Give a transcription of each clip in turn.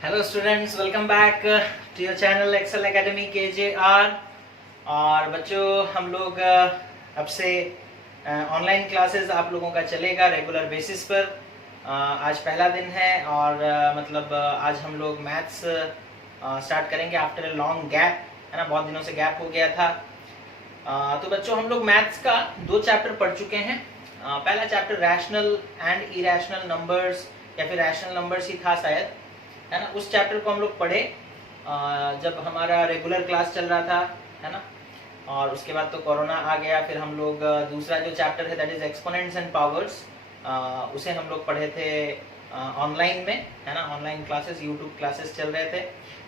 Hello students, welcome back to your channel Excel Academy KJR। और बच्चों, हम लोग अब से ऑनलाइन क्लासेस आप लोगों का चलेगा रेगुलर बेसिस पर। आज पहला दिन है और आज हम लोग मैथ्स स्टार्ट करेंगे आफ्टर ए लॉन्ग गैप, है ना। बहुत दिनों से गैप हो गया था। तो बच्चों, हम लोग मैथ्स का 2 चैप्टर पढ़ चुके हैं। पहला chapter rational and irrational numbers या फिर रैशनल नंबर्स ही था शायद, है ना। उस चैप्टर को हम लोग पढ़े जब हमारा रेगुलर क्लास चल रहा था, है ना। और उसके बाद तो कोरोना आ गया। फिर हम लोग दूसरा जो चैप्टर है that is exponents and powers, उसे हम लोग पढ़े थे ऑनलाइन में, है ना। ऑनलाइन क्लासेस, यूट्यूब क्लासेस चल रहे थे।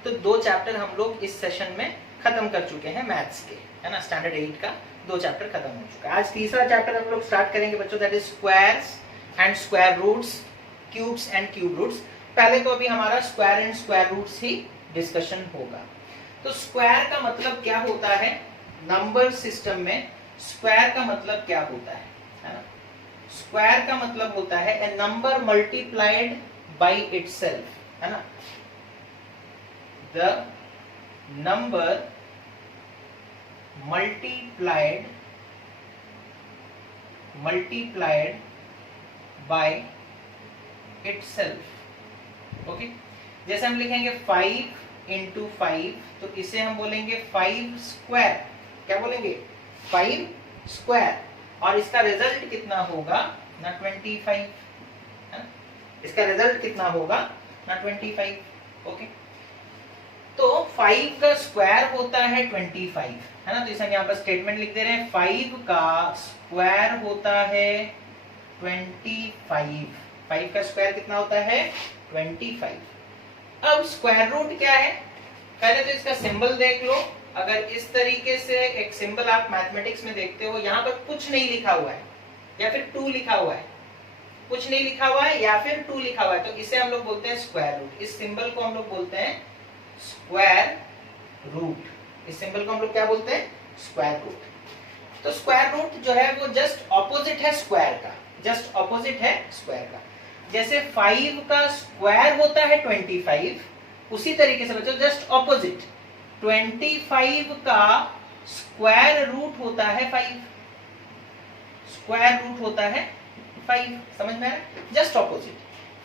तो 2 चैप्टर हम लोग इस सेशन में खत्म कर चुके हैं मैथ्स के, है ना। स्टैंडर्ड 8 का 2 चैप्टर खत्म हो चुका है। आज तीसरा चैप्टर हम लोग स्टार्ट करेंगे बच्चों, that is squares and square roots, cubes and cube roots. पहले तो अभी हमारा स्क्वायर एंड स्क्वायर रूट्स ही डिस्कशन होगा। तो स्क्वायर का मतलब क्या होता है नंबर सिस्टम में? स्क्वायर का मतलब क्या होता है ना। स्क्वायर का मतलब होता है ए नंबर मल्टीप्लाइड बाय इटसेल्फ, है ना। The number multiplied by itself. Okay, जैसे हम लिखेंगे 5 इंटू 5, तो इसे हम बोलेंगे 5 स्क्वायर। क्या बोलेंगे? 5 स्क्वायर। और इसका रिजल्ट कितना होगा ना 25, है? इसका रिजल्ट कितना होगा ना 25। ओके, तो 5 का स्क्वायर होता है 25, है ना। तो इसे हम यहाँ पर स्टेटमेंट लिख दे रहे हैं, 5 का स्क्वायर होता है 25। 5 का स्क्वायर कितना होता है? 25। अब स्क्वायर रूट क्या है? पहले तो इसका सिंबल देख लो। अगर इस तरीके से एक सिंबल आप मैथमेटिक्स में देखते हो, यहाँ पर कुछ नहीं लिखा हुआ है या फिर 2 लिखा हुआ है, कुछ नहीं लिखा हुआ है या फिर 2 लिखा हुआ है, तो इसे हम लोग बोलते हैं स्क्वायर रूट। इस सिंबल को हम लोग बोलते हैं स्क्वायर रूट। इस सिंबल को हम लोग क्या बोलते हैं? Square root. तो स्क्वायर रूट जो है वो जस्ट ऑपोजिट है स्क्वायर का, जस्ट ऑपोजिट है स्क्वायर का। जैसे 5 का स्क्वायर होता है 25, उसी तरीके से बच्चों जस्ट ऑपोजिट 25 का स्क्वायर रूट होता है 5। स्क्वायर रूट होता है 5, समझ में आ रहा है? Just opposite.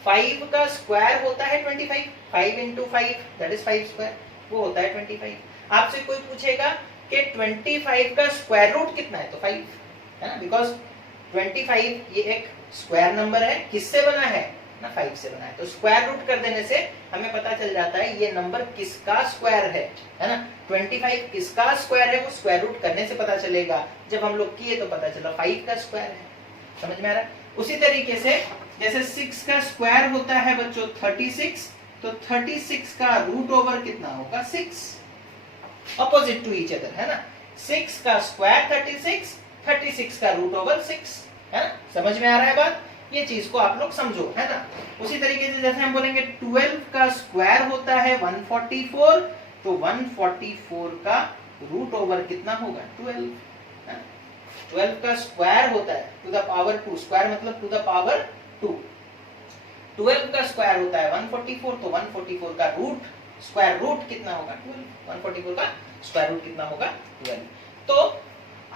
5 का स्क्वायर होता है 25, 5 इंटू 5 दैट इज 5 स्क्वायर, वो होता है 25। आपसे कोई पूछेगा कि 25 का स्क्वायर रूट कितना है, तो 5, है ना। बिकॉज 25 ये एक स्क्वायर नंबर है, किससे बना है ना 5 से बना है। तो स्क्वायर रूट कर देने से हमें पता चल जाता है ये नंबर किसका स्क्वायर है ना। 25 किसका स्क्वायर है वो स्क्वायर रूट करने से पता चलेगा। जब हम लोग किए तो पता चला 5 का स्क्वायर है। समझ में आ रहा है? उसी तरीके से जैसे 6 का स्क्वायर होता है बच्चों 36, तो 36 का रूट ओवर कितना होगा? 6, ऑपोजिट टू ईच अदर, है ना। 6 का स्क्वायर 36, 36 का रूट ओवर 6, है ना। समझ में आ रहा है बात? ये चीज को आप लोग समझो, है ना। उसी तरीके से जैसे हम बोलेंगे 12 का स्क्वायर होता है 144, तो 144 का रूट ओवर कितना होगा? 12, है ना? 12 का स्क्वायर होता है टू द पावर 2, स्क्वायर मतलब टू द पावर 2। 12 का स्क्वायर होता है 144, तो 144 का रूट, स्क्वायर रूट कितना होगा? 12। 144 का स्क्वायर रूट कितना होगा? 12। तो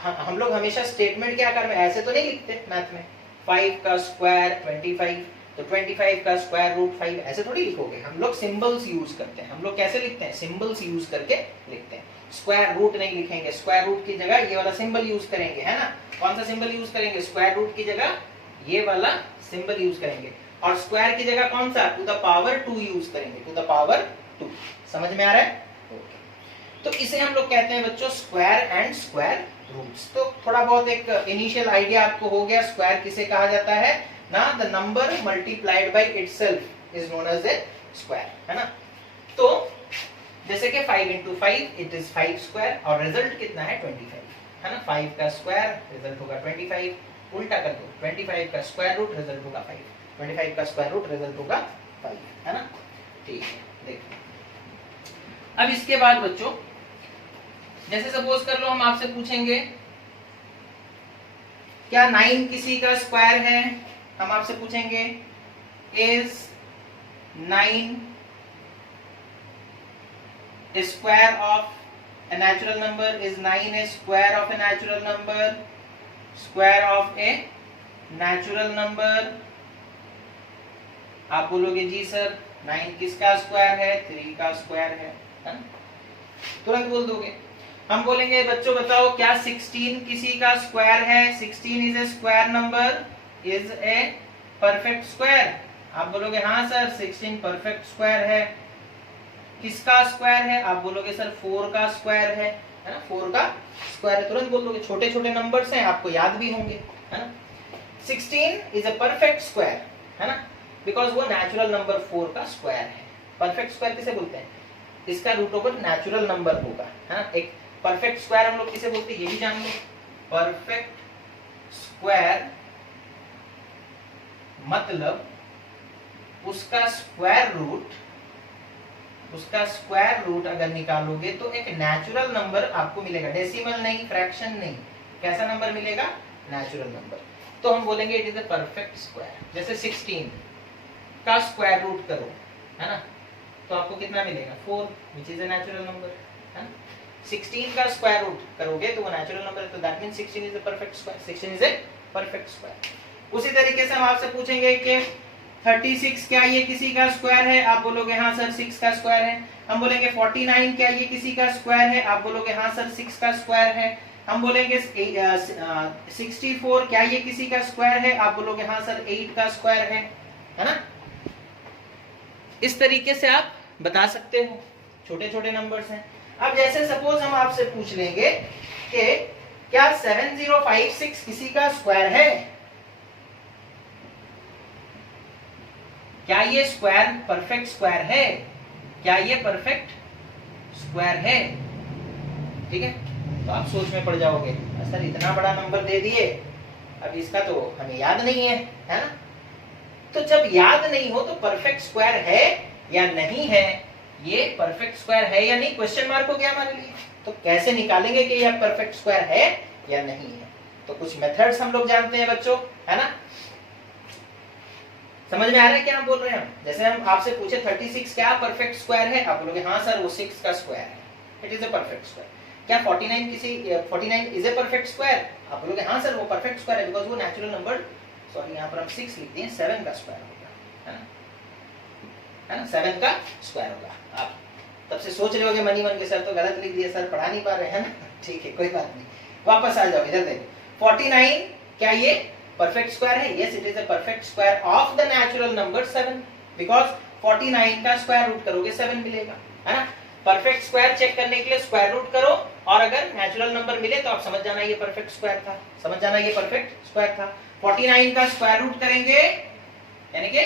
हम लोग हमेशा स्टेटमेंट क्या कर रहे हैं, ऐसे तो नहीं लिखते मैथ में 5 का स्क्वायर 25, तो 25 का स्क्वायर रूट 5, ऐसे थोड़ी लिखोगे। हम लोग सिंबल्स यूज करते हैं। हम लोग कैसे लिखते हैं? सिंबल्स यूज करके लिखते हैं। स्क्वायर रूट नहीं लिखेंगे, स्क्वायर रूट की जगह ये वाला सिंबल यूज करेंगे, है ना। कौन सा सिंबल यूज करेंगे? स्क्वायर रूट की जगह ये वाला सिंबल यूज करेंगे। और स्क्वायर की जगह कौन सा? टू द पावर 2 यूज करेंगे, टू द पावर 2। समझ में आ रहा है? तो इसे हम लोग कहते हैं बच्चों स्क्वायर एंड स्क्वायर रूट्स। तो थोड़ा बहुत एक इनिशियल आइडिया आपको हो गया स्क्वायर किसे कहा जाता है ना। The number multiplied by itself is known as a square, है ना। तो जैसे कि 5 इंटू 5 इट इज 5 स्क्वायर, और रिजल्ट कितना है? 25, है ना। 5 का स्क्वायर रिजल्ट होगा 25, उल्टा कर दो, 25 का स्क्वायर रूट रिजल्ट होगा 5, 25 का स्क्वायर रूट रिजल्ट होगा 5, है ना। ठीक है, देखो अब इसके बाद बच्चों, जैसे सपोज कर लो हम आपसे पूछेंगे क्या 9 किसी का स्क्वायर है? हम आपसे पूछेंगे is 9 square of a natural number is 9 a square of a natural number, square of a natural number। आप बोलोगे जी सर 9 किसका स्क्वायर है, 3 का स्क्वायर है ना, तुरंत बोल दोगे। हम बोलेंगे बच्चों बताओ क्या 16 किसी का स्क्वायर है, 16 is a square number, is a perfect square. आप बोलोगे हाँ सर 16 परफेक्ट स्क्वायर है। किसका स्क्वायर है, आप बोलोगे सर 4 का स्क्वायर है ना, 4 का स्क्वायर है, तुरंत बोल दोगे। छोटे छोटे नंबर्स हैं, आपको याद भी होंगे है ना। 16 इज ए परफेक्ट स्क्वायर है ना, बिकॉज वो नेचुरल नंबर 4 का स्क्वायर है। परफेक्ट स्क्वायर किसे बोलते हैं, इसका रूट ओवर नेचुरल नंबर होगा है ना। एक परफेक्ट स्क्वायर हम लोग किसे बोलते हैं ये भी जान लो, परफेक्ट स्क्वायर मतलब उसका स्क्वायर रूट अगर निकालोगे तो एक नेचुरल नंबर आपको मिलेगा, डेसिमल नहीं, फ्रैक्शन नहीं, कैसा नंबर मिलेगा, नेचुरल नंबर। तो हम बोलेंगे it is a perfect square. जैसे 16 का स्क्वायर रूट करो है ना, तो आपको कितना मिलेगा 4, which is a natural number है ना। 16 का स्क्वायर रूट करोगे तो वो नेचुरल नंबर है, तो that means 16 is a perfect square, 16 is a perfect square. उसी तरीके से हम आपसे पूछेंगे कि 36 क्या ये किसी का स्क्वायर है, आप बोलोगे हाँ सर 6 का स्क्वायर है। हम बोलेंगे 49 क्या ये किसी का स्क्वायर है, आप बोलोगे हाँ सर 6 का स्क्वायर है। हम बोलेंगे 64 क्या ये किसी का स्क्वायर है, आप बोलोगे हाँ सर 8 का स्क्वायर है ना। इस तरीके से आप बता सकते हो, छोटे छोटे नंबर्स हैं। अब जैसे सपोज हम आपसे पूछ लेंगे कि क्या 7056 किसी का स्क्वायर है, क्या ये स्क्वायर परफेक्ट स्क्वायर है, क्या ये परफेक्ट स्क्वायर है, ठीक है। तो आप सोच में पड़ जाओगे, सर इतना बड़ा नंबर दे दिए, अब इसका तो हमें याद नहीं है ना। तो जब याद नहीं हो तो परफेक्ट स्क्वायर है या नहीं है, ये परफेक्ट स्क्वायर है या नहीं, क्वेश्चन मार्क हो गया हमारे लिए। तो कैसे निकालेंगे कि ये परफेक्ट स्क्वायर है या नहीं है, तो कुछ मेथड्स हम लोग जानते हैं बच्चों है ना। समझ में आ रहा है क्या हम बोल रहे हैं। जैसे हम आपसे पूछे 36 क्या परफेक्ट स्क्वायर है, आप बोलोगे हाँ सर वो 6 का स्क्वायर है, it is a perfect square. क्या 49 इज ए परफेक्ट स्क्वायर, आप बोलोगे हाँ सर वो परफेक्ट स्क्वायर है, बिकॉज वो नेचुरल नंबर, सॉरी यहाँ पर हम 6 लिखते हैं, 7 का स्क्वायर होगा है ना 7 का स्क्वायर होगा। आप तब से सोच रहे होगे मनी मन के सर तो गलत लिख दिया, सर पढ़ा नहीं पा रहे हैं ना, ठीक है कोई बात नहीं, वापस आ जाओ इधर देखो। 49 क्या ये परफेक्ट स्क्वायर है, yes it is a perfect square of the natural number 7, because 49 का स्क्वायर रूट करोगे 7 मिलेगा है ना। परफेक्ट स्क्वायर चेक करने के लिए स्क्वायर रूट करो, और अगर नेचुरल नंबर मिले तो आप समझ जाना ये परफेक्ट स्क्वायर था, समझ जाना ये परफेक्ट स्क्वायर था। 49 का स्क्वायर रूट करेंगे यानी कि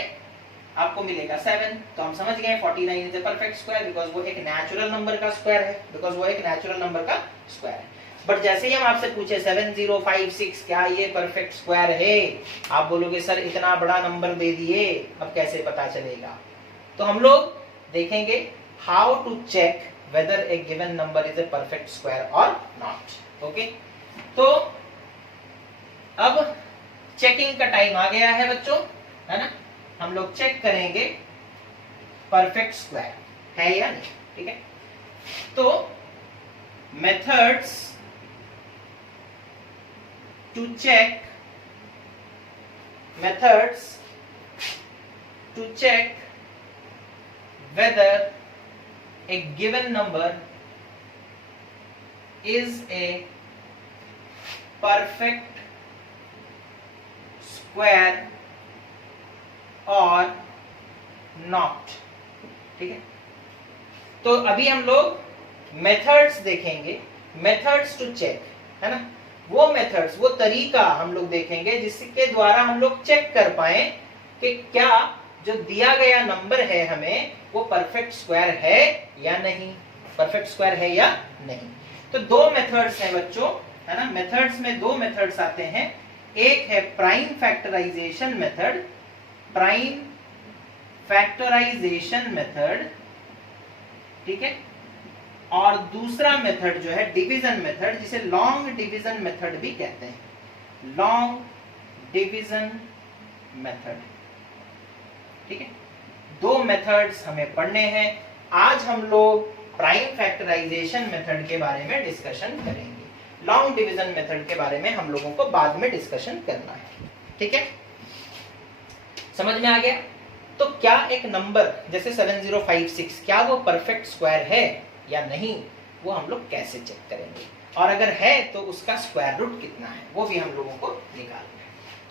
आपको मिलेगा 7, तो हम समझ गए 49 is a perfect square, because वो एक नेचुरल नंबर का स्क्वायर है, बिकॉज वो एक नेचुरल नंबर का स्क्वायर है। बट जैसे ही हम आपसे पूछे 7056 क्या ये परफेक्ट स्क्वायर है, आप बोलोगे सर इतना बड़ा नंबर दे दिए, अब कैसे पता चलेगा। तो हम लोग देखेंगे how to check whether a given number is a perfect square और नॉट। ओके, तो अब चेकिंग का टाइम आ गया है बच्चों है ना। हम लोग चेक करेंगे परफेक्ट स्क्वायर है या नहीं, ठीक है। तो methods to check whether a given number is a perfect square or not, ठीक है। तो अभी हम लोग मेथड्स देखेंगे, मेथड्स टू चेक है ना, वो मेथड्स वो तरीका हम लोग देखेंगे जिसके द्वारा हम लोग चेक कर पाए कि क्या जो दिया गया नंबर है हमें वो परफेक्ट स्क्वायर है या नहीं, परफेक्ट स्क्वायर है या नहीं। तो दो मेथड्स हैं बच्चों है ना, मेथड्स में दो मेथड्स आते हैं, एक है prime factorisation method, prime factorisation method, ठीक है, और दूसरा मेथड जो है डिवीजन मेथड, जिसे लॉन्ग डिवीजन मेथड भी कहते हैं, लॉन्ग डिवीजन मेथड, ठीक है। दो मेथड्स हमें पढ़ने हैं। आज हम लोग प्राइम फैक्टराइजेशन मेथड के बारे में डिस्कशन करेंगे। लॉन्ग डिवीजन मेथड के बारे में हम लोगों को बाद में डिस्कशन करना है। ठीक है, समझ में आ गया? तो क्या एक नंबर जैसे 7056 क्या वो परफेक्ट स्क्वायर है या नहीं, वो हम लोग कैसे चेक करेंगे, और अगर है तो उसका स्क्वायर रूट कितना है, वो भी हम लोगों को निकालना है।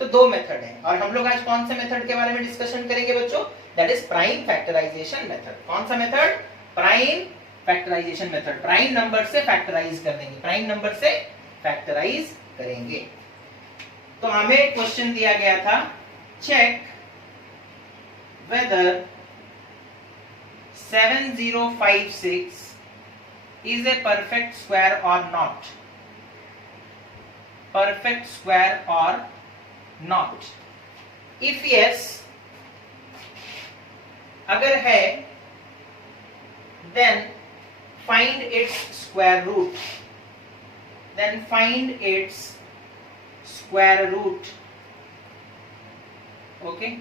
तो दो मेथड है, और हम लोग आज कौन से मेथड के बारे में डिस्कशन करेंगे बच्चों? That is prime factorisation method. कौन सा method? Prime factorisation method. Prime number से फैक्टराइज कर देंगे, प्राइम नंबर से फैक्टराइज करेंगे। तो हमें एक क्वेश्चन दिया गया था, check whether 7056 is a perfect square or not. Perfect square or not. If yes, अगर है, then find its square root. Then find its square root. Okay?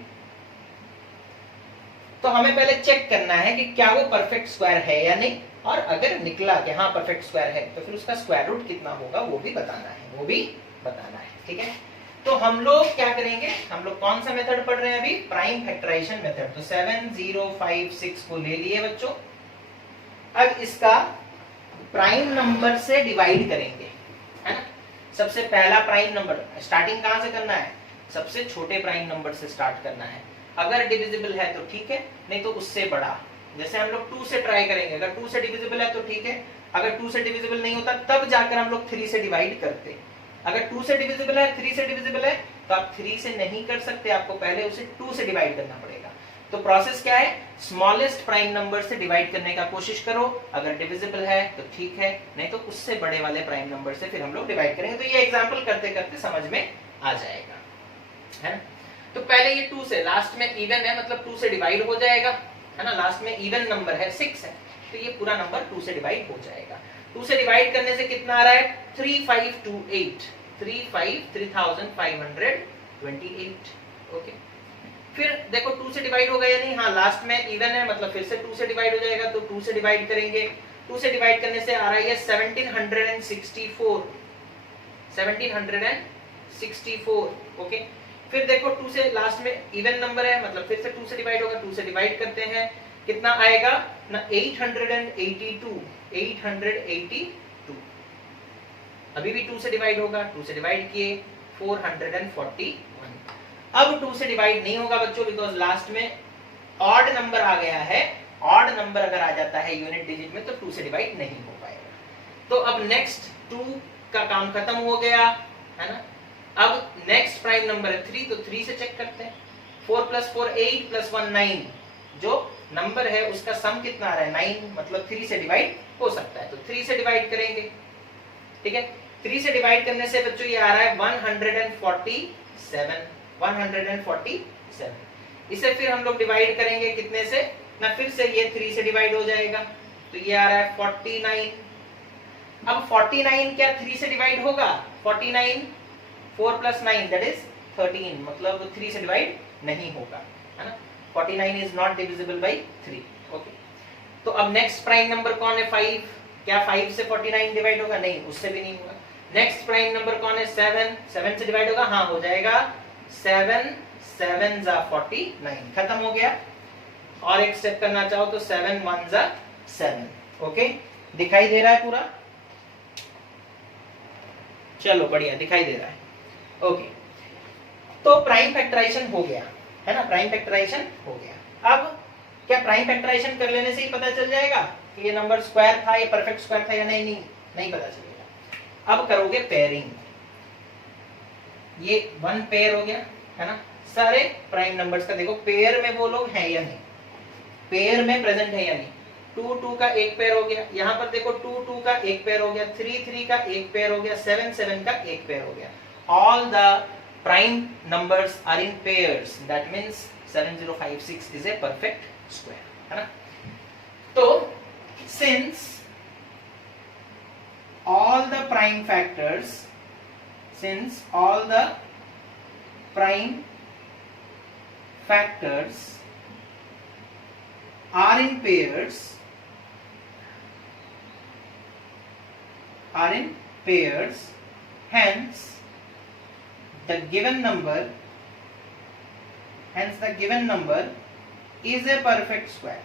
तो हमें पहले चेक करना है कि क्या वो परफेक्ट स्क्वायर है या नहीं, और अगर निकला कि हाँ परफेक्ट स्क्वायर है तो फिर उसका स्क्वायर रूट कितना होगा वो भी बताना है, वो भी बताना है। ठीक है, तो हम लोग क्या करेंगे, हम लोग कौन सा मेथड पढ़ रहे हैं अभी? Prime factorisation method. तो 7056 को ले लिए बच्चों, अब इसका प्राइम नंबर से डिवाइड करेंगे, है ना। सबसे पहला प्राइम नंबर, स्टार्टिंग कहां से करना है? सबसे छोटे प्राइम नंबर से स्टार्ट करना है। अगर डिविजिबल है तो ठीक है, नहीं तो उससे बड़ा। जैसे हम लोग 2 से ट्राई करेंगे, अगर 2 से डिविजिबल है तो ठीक है, अगर 2 से डिविजिबल नहीं होता तब जाकर हम लोग 3 से डिवाइड करते। अगर 2 से डिविजिबल है, 3 से डिविजिबल है, तो आप 3 से नहीं कर सकते, आपको पहले उसे 2 से डिवाइड करना पड़ेगा। तो प्रोसेस क्या है? स्मॉलेस्ट प्राइम नंबर से डिवाइड करने का कोशिश करो, अगर डिविजिबल है तो ठीक है, नहीं तो उससे बड़े वाले प्राइम नंबर से फिर हम लोग डिवाइड करेंगे। तो ये एग्जांपल करते करते समझ में आ जाएगा, है। तो पहले ये 2 से, लास्ट में इवन है मतलब 2 से डिवाइड हो जाएगा, है ना। लास्ट में इवन नंबर है 6 है, तो ये पूरा नंबर 2 से डिवाइड हो जाएगा। 2 से डिवाइड करने से कितना आ रहा है? 3528, 3528। ओके, फिर देखो 2 से डिवाइड होगा या नहीं? हाँ, लास्ट में इवन है मतलब फिर से 2 से डिवाइड हो जाएगा, तो 2 से डिवाइड करेंगे। 2 से डिवाइड करने से आ रहा है 1764, 1764। ओके, फिर देखो 2 से लास्ट में इवन नंबर है मतलब फिर से 2 से डिवाइड होगा, 2 से डिवाइड करते हैं, कितना आएगा ना? 882, 882। अभी भी 2 से डिवाइड होगा, 2 से डिवाइड किए 441। अब 2 से डिवाइड नहीं होगा बच्चों, बिकॉज लास्ट में ऑड नंबर आ गया है। ऑड नंबर अगर आ जाता है यूनिट डिजिट में तो 2 से डिवाइड नहीं हो पाएगा। तो अब नेक्स्ट 2 का काम खत्म हो गया, है ना। अब नेक्स्ट प्राइम नंबर है 3, तो 3 से चेक करते हैं। 4 + 4 8 + 1 9, जो नंबर है उसका सम कितना आ रहा है? 9, मतलब 3 से डिवाइड हो सकता है, तो 3 से डिवाइड करेंगे। ठीक है, 3 से डिवाइड करने से बच्चों ये आ रहा है 147, 147। इसे फिर हम लोग डिवाइड करेंगे कितने से ना? फिर से ये 3 से डिवाइड हो जाएगा, तो ये आ रहा है 49। अब 49 क्या 3 से डिवाइड होगा? 49 4 + 9 दैट इज 13, मतलब 3 से डिवाइड नहीं होगा, है ना। 49 is not divisible by 3। Okay, तो अब नेक्स्ट प्राइम नंबर कौन है? 5। क्या 5 से 49 डिवाइड होगा? नहीं, उससे भी नहीं होगा। नेक्स्ट प्राइम नंबर कौन है? 7। 7 से डिवाइड होगा? हाँ, हो जाएगा। 7 7 = 49, खत्म हो गया। और एक स्टेप करना चाहो तो 7 1 = 7। ओके, दिखाई दे रहा है पूरा? चलो बढ़िया, दिखाई दे रहा है। ओके, तो प्राइम फैक्टराइजेशन हो गया, है ना। प्राइम फैक्टराइजेशन हो गया। अब क्या प्राइम फैक्टराइजेशन कर लेने से ही पता चल जाएगा कि ये नंबर स्क्वायर था, ये परफेक्ट स्क्वायर था या नहीं? नहीं पता चलेगा। अब करोगे पेयरिंग। ये 1 पेयर हो गया, है ना। सारे प्राइम नंबर्स का देखो पेयर में वो लोग हैं या नहीं, पेयर में प्रेजेंट है या नहीं। 2 2 का एक पेयर हो गया, यहाँ पर देखो 2 2 का एक पेयर हो गया, 3 3 का एक पेयर हो गया, 7 7 का एक पेयर हो गया। All the prime numbers are in pairs, that means 7056 is a perfect square, है ना। तो since all the prime factors are in pairs, are in pairs, hence the given number is a perfect square,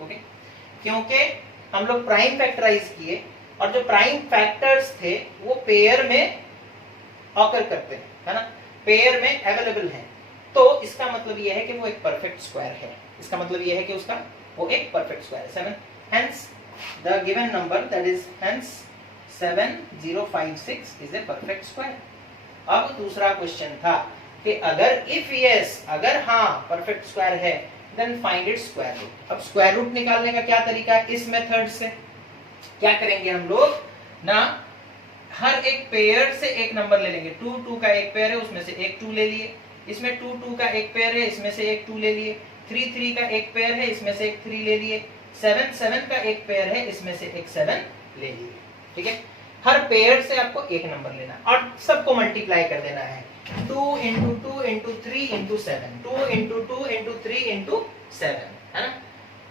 okay. क्योंकि हम लोग prime factorise किए और जो prime factors थे वो पेयर में ऑकर करते हैं, है ना, पेयर में अवेलेबल हैं, तो इसका मतलब यह है कि वो एक परफेक्ट स्क्वायर है, इसका मतलब यह है कि उसका वो एक परफेक्ट स्क्वायर है 7, hence the given number that is hence 7056 is a perfect square। अब दूसरा क्वेश्चन था कि अगर इफ यस, अगर हाँ परफेक्ट स्क्वायर है, then find its square root. अब स्क्वायर रूट निकालने का क्या तरीका है, इस मेथड से क्या करेंगे हम लोग ना, हर एक पेयर से एक नंबर ले लेंगे, 2 2 का एक पेयर है उसमें से एक 2 ले लिए, इसमें 2 2 का एक पेयर है इसमें से एक 2 ले लिए, 3 3 का एक पेयर है इसमें से एक 3 ले लिए, 7 7 का एक पेयर है इसमें से एक 7 ले लिए, ठीक है। हर पेयर से आपको एक नंबर लेना है और सबको मल्टीप्लाई कर देना है, 2 into 2 into 3 into 7, 2 into 2 into 3 into 7, है ना।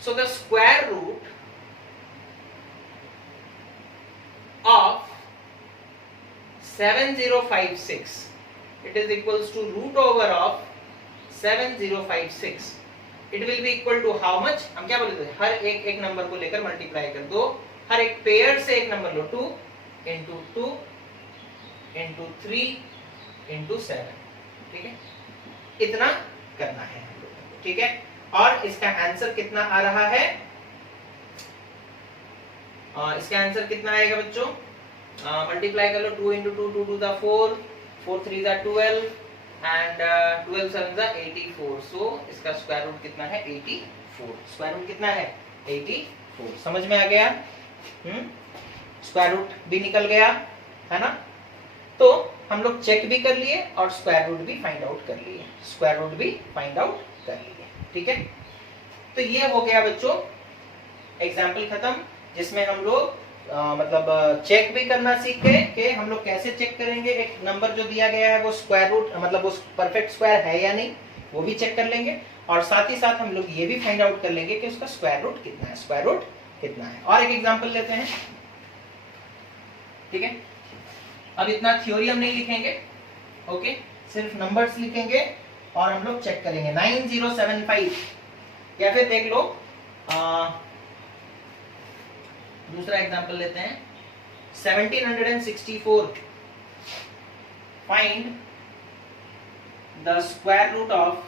So the square root of 7056, it is equals to root over of 7056, it will be equal to how much, हम क्या बोले थे, हर एक नंबर को लेकर मल्टीप्लाई कर दो, हर एक पेयर से एक नंबर लो, 2 into 2 into 3 into 7, ठीक है, इतना करना है हम लोग को, ठीक है। और इसका आंसर कितना आ रहा है, इसका आंसर कितना आएगा बच्चों, मल्टीप्लाई कर लो, 2 into 2 2 to the 4 4 3 the 12 and 12 7 the 84, so इसका स्क्वायर रूट कितना है 84, स्क्वायर रूट कितना है 84, समझ में आ गया, स्क्वायर रूट भी निकल गया, है ना। तो हम लोग चेक भी कर लिए और स्क्वायर रूट भी फाइंड आउट कर लिए, ठीक है। तो ये हो गया बच्चों एग्जाम्पल खत्म, जिसमें हम लोग मतलब चेक भी करना सीख गए कि हम लोग कैसे चेक करेंगे एक नंबर जो दिया गया है वो स्क्वायर रूट मतलब वो परफेक्ट स्क्वायर है या नहीं, वो भी चेक कर लेंगे, और साथ ही साथ हम लोग ये भी फाइंड आउट कर लेंगे कि उसका स्क्वायर रूट कितना है, और एक एग्जांपल लेते हैं, ठीक है। अब इतना थ्योरी हम नहीं लिखेंगे, ओके, सिर्फ नंबर्स लिखेंगे और हम लोग चेक करेंगे 9075, या फिर देख लो दूसरा एग्जांपल लेते हैं 1764, find the square root of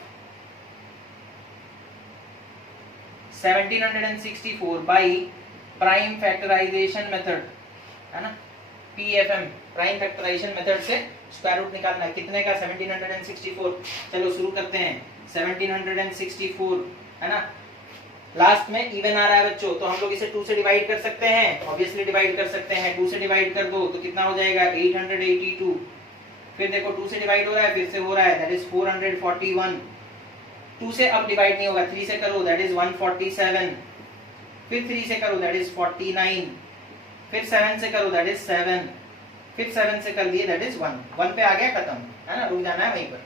1764 by prime factorisation method, है ना, PFM प्राइम फैक्टराइजेशन मेथड से स्क्वायर रूट निकालना है, कितने का 1764, चलो शुरू करते हैं, 1764, है ना, लास्ट में इवन आ रहा है बच्चों, तो हम लोग इसे 2 से डिवाइड कर सकते हैं, ऑब्वियसली डिवाइड कर सकते हैं, 2 से डिवाइड कर दो तो कितना हो जाएगा 882, फिर देखो 2 से डिवाइड हो रहा है, फिर से हो रहा है, दैट इज 441, 2 से अब डिवाइड नहीं होगा, 3 से करो दैट इज 147, फिर 3 से करो दैट इज 49, फिर 7 से करो दैट इज 7, फिर 7 से कर दिए दैट इज 1 पे आ गया, खत्म, है ना, रुक जाना है वहीं पर।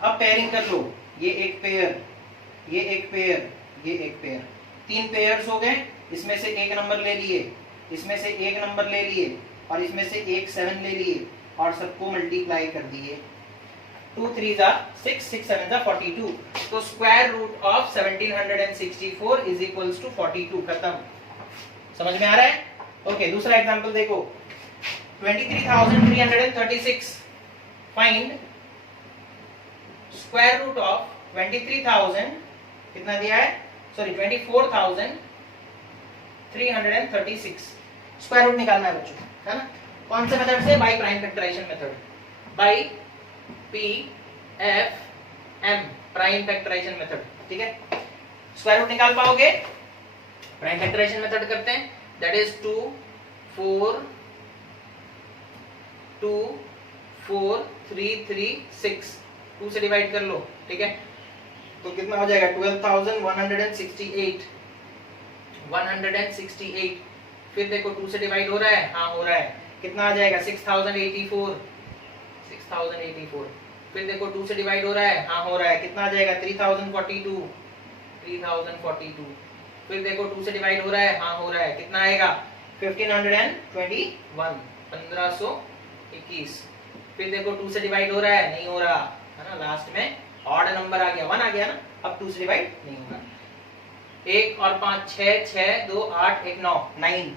अब पेयरिंग कर लो, ये एक पेयर, ये एक पेयर, ये एक पेयर, 3 पेयर्स हो गए, इसमें से एक नंबर ले लिए, इसमें से एक नंबर ले लिए और इसमें से एक 7 ले लिए और सबको मल्टीप्लाई कर दिए, 2 3 जा 6 6 7 जा 42, तो square root of 1764 is equals to 42, खत्म, समझ में आ रहा है। ओके, दूसरा एग्जांपल देखो 23,336, फाइंड स्क्वायर रूट ऑफ 23,000 कितना दिया है, सॉरी 24,336, स्क्वायर रूट निकालना है बच्चों, है ना, कौन से मेथड से, by prime factorisation method, by PFM prime factorisation method, ठीक है। स्क्वायर रूट निकाल पाओगे, प्राइम फैक्टराइजेशन मेथड करते हैं, दैट इज 2 4 2 4 3 3 6, 2 से डिवाइड कर लो, ठीक है, तो कितना हो जाएगा 12,168, फिर देखो 2 से डिवाइड हो रहा है, हाँ हो रहा है, कितना आ जाएगा 6,084, फिर देखो 2 से डिवाइड हो रहा है, हाँ हो रहा है, कितना आ जाएगा 3,042, फिर देखो 2 से डिवाइड हो रहा है, हाँ हो रहा है, कितना आएगा 1521, 1521। फिर देखो 2 से डिवाइड हो रहा है, नहीं हो रहा है ना, लास्ट में ऑड नंबर आ गया, 1 आ गया ना, अब 2 से डिवाइड नहीं होगा। 1 और 5 6, 6 2 8 1 9, 9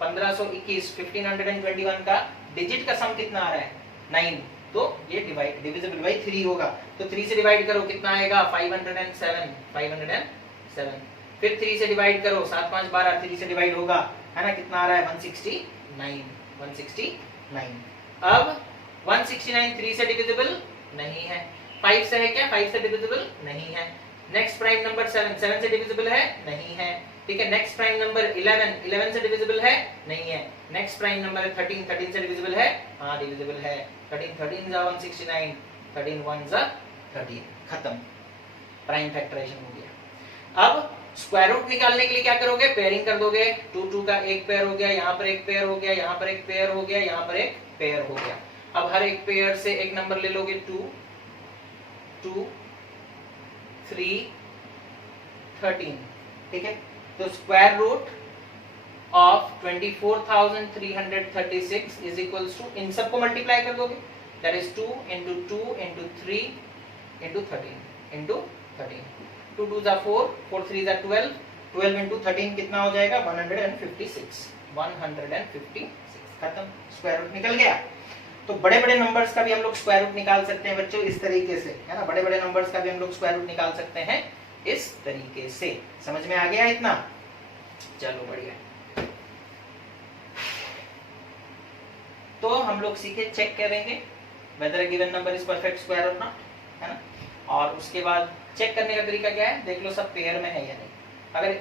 1521, 1521 का डिजिट का सम कितना आ रहा है 9, तो ये डिविजिबल बाय 3 होगा, तो 3 से डिवाइड करो कितना आएगा 507, 507। फिर 3 से डिवाइड करो, 7 5 12, 3 से डिवाइड होगा है ना, कितना आ रहा है 169, 169। अब 169 3 से डिविजिबल नहीं है, 5 से है क्या, 5 से डिविजिबल नहीं है। नेक्स्ट प्राइम नंबर 7, 7 से डिविजिबल है, नहीं है, ठीक है। नेक्स्ट प्राइम नंबर 11, 11 से डिविजिबल है, नहीं है। नेक्स्ट प्राइम नंबर 13, 13 से डिविजिबल है, हाँ डिविजिबल है, 13 13 जा 169, 13 1 जा 13, खत्म, प्राइम फैक्टराइजेशन हो गया। अब स्क्वायर रूट निकालने के लिए क्या करोगे, पेयरिंग कर दोगे, 2 2 का एक पेयर हो गया, यहाँ पर एक पेयर हो गया, यहाँ पर एक पेयर हो गया, यहाँ पर एक पेयर हो गया। अब हर एक पेयर से एक नंबर ले लोगे, 2 2 3 13, ठीक है। तो square root of 24,336 is equals to, इन सबको मल्टीप्लाई कर दोगे, that is 2 into 2 into 3 into 13 into 13, 2 2 जा 4, 4 3 जा 12, 12 into 13 कितना हो जाएगा 156, 156, खत्म, स्क्वायर रूट निकल गया। तो बड़े बड़े नंबर्स का भी हम लोग स्क्वायर रूट निकाल सकते हैं बच्चों इस तरीके से, है ना, बड़े बड़े नंबर्स का भी हम लोग स्क्वायर रूट निकाल सकते हैं इस तरीके से। समझ में आ गया इतना, चलो बढ़िया। तो हम लोग सीखे चेक करेंगे whether a given number is perfect square or not, है ना। और उसके बाद चेक करने का तरीका क्या है, देख लो सब पेयर में है या नहीं। अगर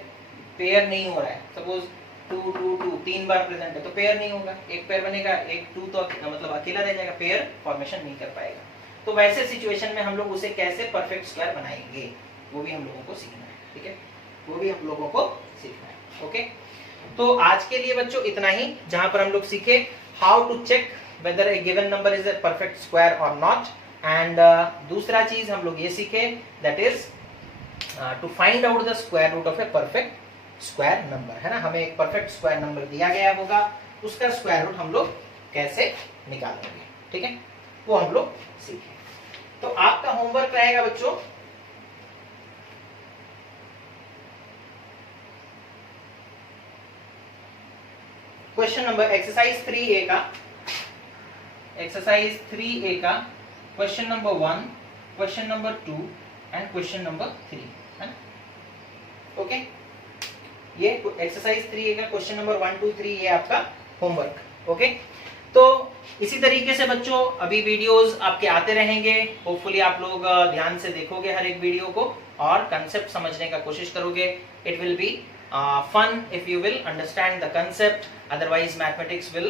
पेयर नहीं हो रहा है, सपोज 2 2 2 3 बार प्रेजेंट है, तो पेयर नहीं होगा, एक पेयर बनेगा, एक 2 तो मतलब अकेला रह जाएगा, पेयर फॉर्मेशन नहीं कर पाएगा। तो वैसे सिचुएशन में हम लोग उसे कैसे परफेक्ट स्क्वायर बनाएंगे, वो भी हम लोगों को सीखना है, ठीक है, वो भी हम लोगों को सीखना है। ओके, तो आज के लिए बच्चों इतना ही, जहां पर हम लोग सीखे how to check whether a given number is a perfect square और नॉट, एंड दूसरा चीज हम लोग ये सीखे, that is to find out the square root of a perfect square number, है ना। हमें एक परफेक्ट स्क्वायर नंबर दिया गया होगा, उसका स्क्वायर रूट हम लोग कैसे निकालेंगे, ठीक है, वो हम लोग सीखे। तो आपका होमवर्क रहेगा बच्चों, क्वेश्चन नंबर एक्सरसाइज 3A का, एक्सरसाइज 3A का question number 1, question number 2 and question number 3, है ना। ओके, ये एक्सरसाइज 3A का क्वेश्चन नंबर 1 2 3 ये आपका होमवर्क। ओके, तो इसी तरीके से बच्चों अभी वीडियोस आपके आते रहेंगे, होपफुली आप लोग ध्यान से देखोगे हर एक वीडियो को और कंसेप्ट समझने का कोशिश करोगे। It will be fun if you will understand the concept, otherwise mathematics will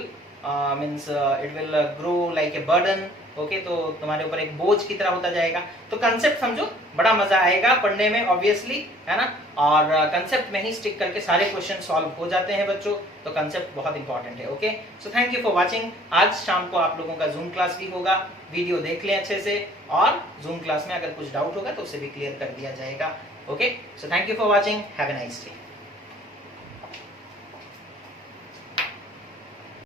means it will grow like a burden। Okay, तो तुम्हारे ऊपर एक बोझ की तरह होता जाएगा। तो कंसेप्ट समझो, बड़ा मजा आएगा पढ़ने में ऑब्वियसली, है ना, और कंसेप्ट में ही स्टिक करके सारे क्वेश्चन सॉल्व हो जाते हैं बच्चों, तो कंसेप्ट बहुत इंपॉर्टेंट है। Okay, so thank you for watching. आज शाम को आप लोगों का जूम क्लास भी होगा, वीडियो देख लें अच्छे से, और जूम क्लास में अगर कुछ डाउट होगा तो उसे भी क्लियर कर दिया जाएगा। Okay, so thank you for watching, have a nice day.